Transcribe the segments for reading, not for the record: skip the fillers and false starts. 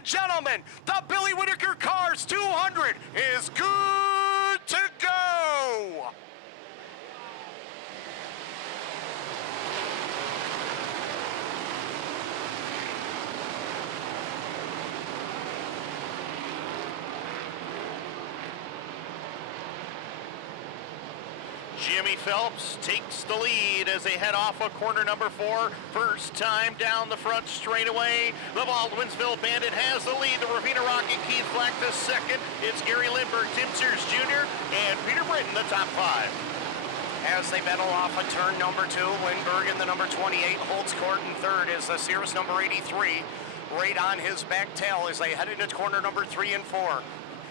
and gentlemen, the Billy Whittaker Cars 200 is good to go. Jimmy Phelps takes the lead as they head off of corner number 4. First time down the front straightaway. The Baldwinsville Bandit has the lead. The Ravina Rocket, Keith Flack the second. It's Gary Lindbergh, Tim Sears Jr., and Peter Britton, the top 5. As they battle off of turn number 2, Lindbergh in the number 28 holds court in third as the Sears number 83 right on his back tail as they head into corner number 3 and 4.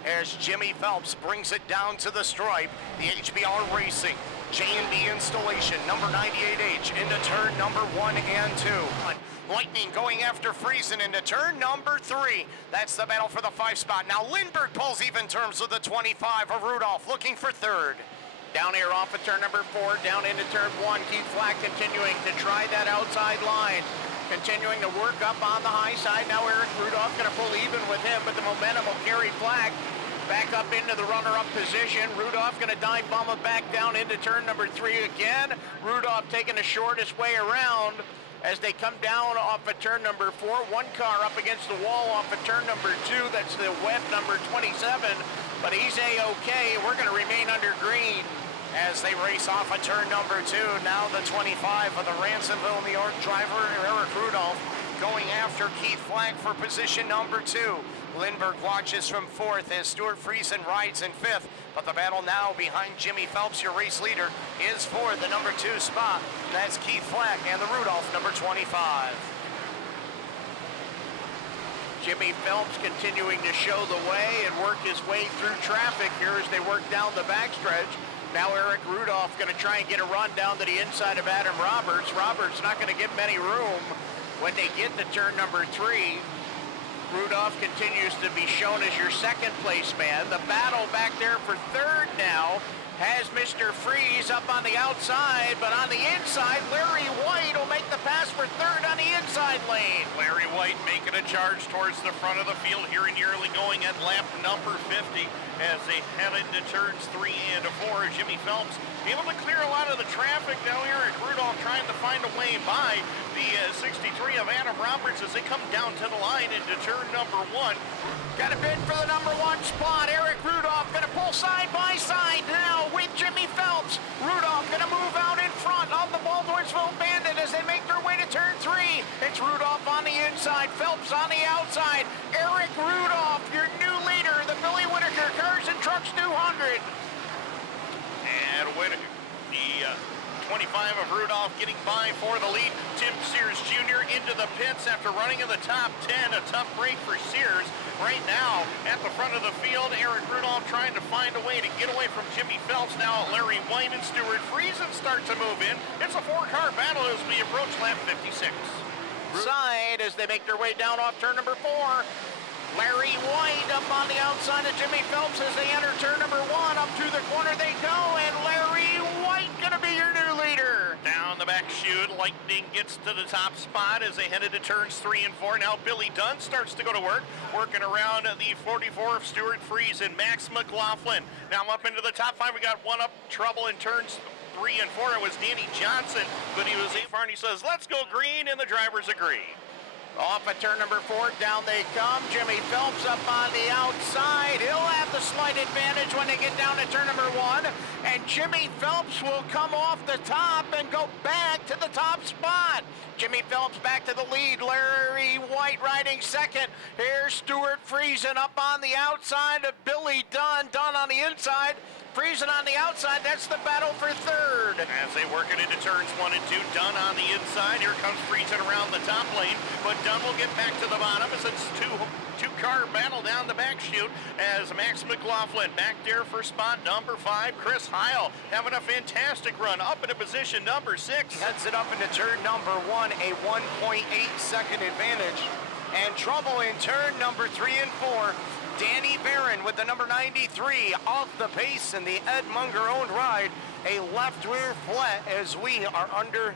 As Jimmy Phelps brings it down to the stripe, the HBR Racing J&B installation, number 98H, into turn number 1 and 2. Lightning going after Friesen into turn number 3. That's the battle for the 5 spot. Now Lindbergh pulls even terms with the 25 of Rudolph, looking for third. Down here off of turn number 4, down into turn 1. Keith Flack continuing to try that outside line. Continuing to work up on the high side. Now Eric Rudolph going to pull even with him, but the momentum will carry Flack back up into the runner-up position. Rudolph going to dive bomb it back down into turn number 3 again. Rudolph taking the shortest way around as they come down off of turn number 4. One car up against the wall off of turn number 2. That's the Webb number 27, but he's A-OK. We're going to remain under green. As they race off of turn number 2, now the 25 of the Ransomville, New York driver, Eric Rudolph, going after Keith Flack for position number 2. Lindbergh watches from 4th as Stuart Friesen rides in 5th, but the battle now behind Jimmy Phelps, your race leader, is for the number 2 spot. That's Keith Flack and the Rudolph number 25. Jimmy Phelps continuing to show the way and work his way through traffic here as they work down the backstretch. Now Eric Rudolph going to try and get a run down to the inside of Adam Roberts. Roberts not going to get many room when they get to turn number 3. Rudolph continues to be shown as your second place man. The battle back there for third now has Mr. Freeze up on the outside, but on the inside, Larry White will make the pass for third on the inside lane. Larry White making a charge towards the front of the field here in early going at lap number 50 as they head into turns 3 and 4. Jimmy Phelps able to clear a lot of the traffic. Now Eric Rudolph trying to find a way by the 63 of Adam Roberts as they come down to the line into turn number 1. Got a bid for the number 1 spot. Eric Rudolph going to pull side by side now with Jimmy Phelps. Rudolph going to move out in front of the Baldwinsville Bandit as they make their way to turn 3. It's Rudolph on the inside, Phelps on the outside. Eric Rudolph, your new leader, the Billy Whittaker Cars and Trucks 200. And Whittaker, the 25 of Rudolph getting by for the lead. Tim Sears Jr. into the pits after running in the top 10. A tough break for Sears. Right now, at the front of the field, Eric Rudolph trying to find a way to get away from Jimmy Phelps. Now Larry White and Stuart Friesen start to move in. It's a 4-car battle as we approach lap 56. Side as they make their way down off turn number 4. Larry White up on the outside of Jimmy Phelps as they enter turn number 1. Up through the corner they go, and Larry White going to be your new leader. Down the back chute, Lightning gets to the top spot as they head into turns 3 and 4. Now Billy Dunn starts to go to work, working around the 44 of Stuart Friesen. Max McLaughlin now up into the top 5. We got one up trouble in turns 3 and 4. It was Danny Johnson, but he was far and he says, let's go green, and the drivers agree. Off at turn number 4, down they come. Jimmy Phelps up on the outside. He'll have the slight advantage when they get down to turn number 1. And Jimmy Phelps will come off the top and go back to the top spot. Jimmy Phelps back to the lead. Larry White riding second. Here's Stuart Friesen up on the outside of Billy Dunn. Dunn on the inside. Friesen on the outside. That's the battle for third. As they work it into turns 1 and 2, Dunn on the inside. Here comes Friesen around the top lane, but Dunn will get back to the bottom as it's two-car battle down the back chute as Max McLaughlin back there for spot number 5. Chris Heil having a fantastic run up into position number 6. Heads it up into turn number 1, a 1.8-second advantage. And trouble in turn number 3 and 4. Danny Barron with the number 93 off the pace in the Ed Munger-owned ride. A left rear flat as we are under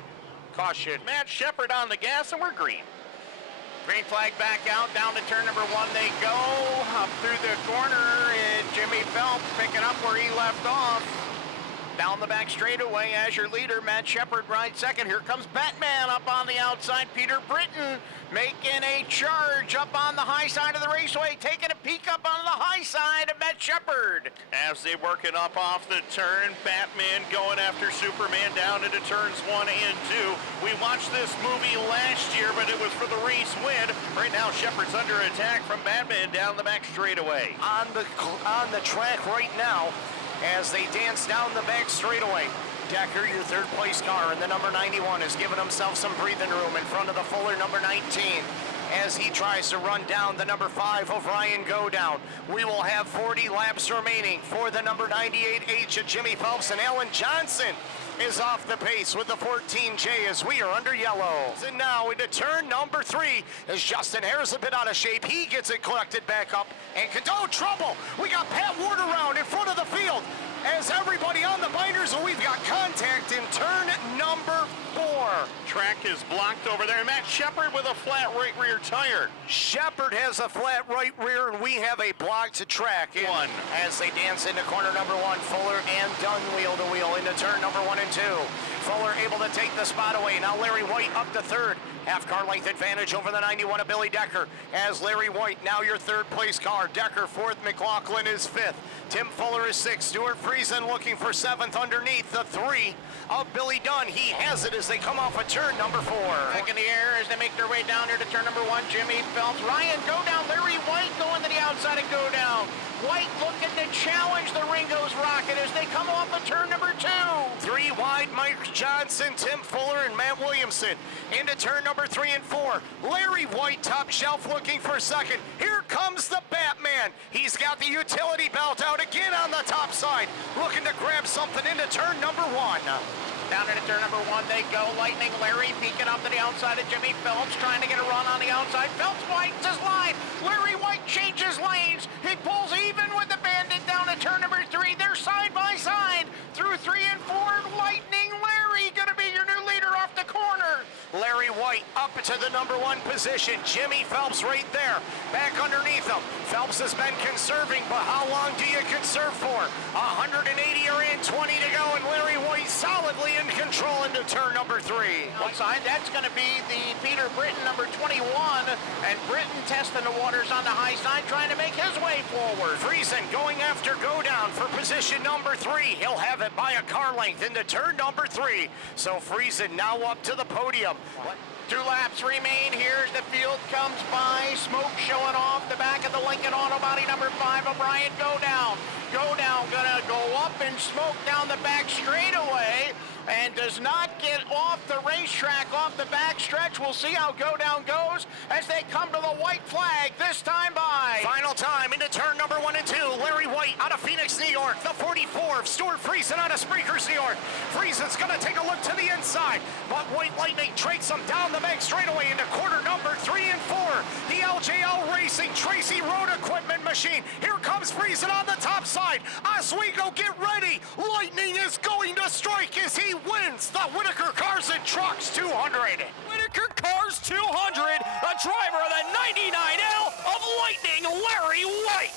caution. Matt Shepard on the gas, and we're green. Green flag back out, down to turn number 1 they go. Up through the corner, and Jimmy Phelps picking up where he left off. Down the back straightaway as your leader, Matt Shepard rides second. Here comes Batman up on the outside. Peter Britton making a charge up on the high side of the raceway, taking a peek up on the high side of Matt Shepard. As they work it up off the turn, Batman going after Superman down into turns 1 and 2. We watched this movie last year, but it was for the race win. Right now, Shepard's under attack from Batman down the back straightaway. On the track right now, as they dance down the back straightaway. Decker, your third place car, and the number 91 has given himself some breathing room in front of the Fuller number 19 as he tries to run down the number 5 of Ryan Godown. We will have 40 laps remaining for the number 98H of Jimmy Phelps, and Alan Johnson is off the pace with the 14J as we are under yellow. And now into turn number 3 as Justin Hare's a bit out of shape. He gets it collected back up and oh, trouble! We got Pat Ward around in front of the field as everybody on the binders, and we've got contact in turn number 4. Track is blocked over there. Matt Shepard with a flat right rear tire. Shepard has a flat right rear, and we have a blocked track. One. As they dance into corner number 1, Fuller and Dunn wheel to wheel into turn number 1 and 2. Fuller able to take the spot away. Now Larry White up to third. Half car length advantage over the 91 of Billy Decker. As Larry White, now your third place car. Decker fourth, McLaughlin is fifth. Tim Fuller is sixth. Stuart Friesen looking for seventh underneath the 3 of Billy Dunn. He has it as they come off of turn number 4. Back in the air as they make their way down here to turn number 1. Jimmy Phelps, Ryan go down, Larry White going to the outside and go down. White looking to challenge the Ringo's Rocket as they come off of turn number 2. 3 wide, Mike Johnson, Tim Fuller, and Matt Williamson. Into turn number 3 and 4. Larry White, top shelf, looking for second. Here comes the Batman. He's got the utility belt out again on the top side, looking to grab something into turn number 1. Down into turn number 1 they go. Lightning Larry peeking up to the outside of Jimmy Phelps, trying to get a run on the outside. Phelps widens his line. Larry White changes lanes. He pulls even with the Bandit down to turn number 3. They're side by side through 3 and 4. Lightning Larry going to be your new leader off the corner. Larry White up to the number 1 position. Jimmy Phelps right there, back underneath him. Phelps has been conserving, but how long do you conserve for? 180 are in, 20 to go, and Larry White solidly in control into turn number 3. Outside, that's going to be the Peter Britton, number 21, and Britton testing the waters on the high side, trying to make his way forward. Friesen going after Godown for position number 3. He'll have it by a car length into turn number 3. So Friesen now up to the podium. 2 laps remain here as the field comes by. Smoke showing off the back of the Lincoln Auto Body number 5 of Brian Godown. Godown gonna go up and smoke down the back straightaway and does not get off the racetrack, off the back stretch. We'll see how Godown goes as they come to the white flag, this time by. Final time into turn number 1 and 2. Larry White out of Phoenix, New York. The 44 of Stuart Friesen out of Sprinklers, New York. Friesen's gonna take a look to the inside, but White Lightning traits him down the back straightaway into quarter number 3 and 4. The LJL Racing Tracy Road Equipment Machine. Here comes Friesen on the top side. Oswego, get ready. Lightning is going to strike as he wins the Whittaker Cars and Trucks 200. Whittaker Cars 200, the driver of the 99L of Lightning, Larry White.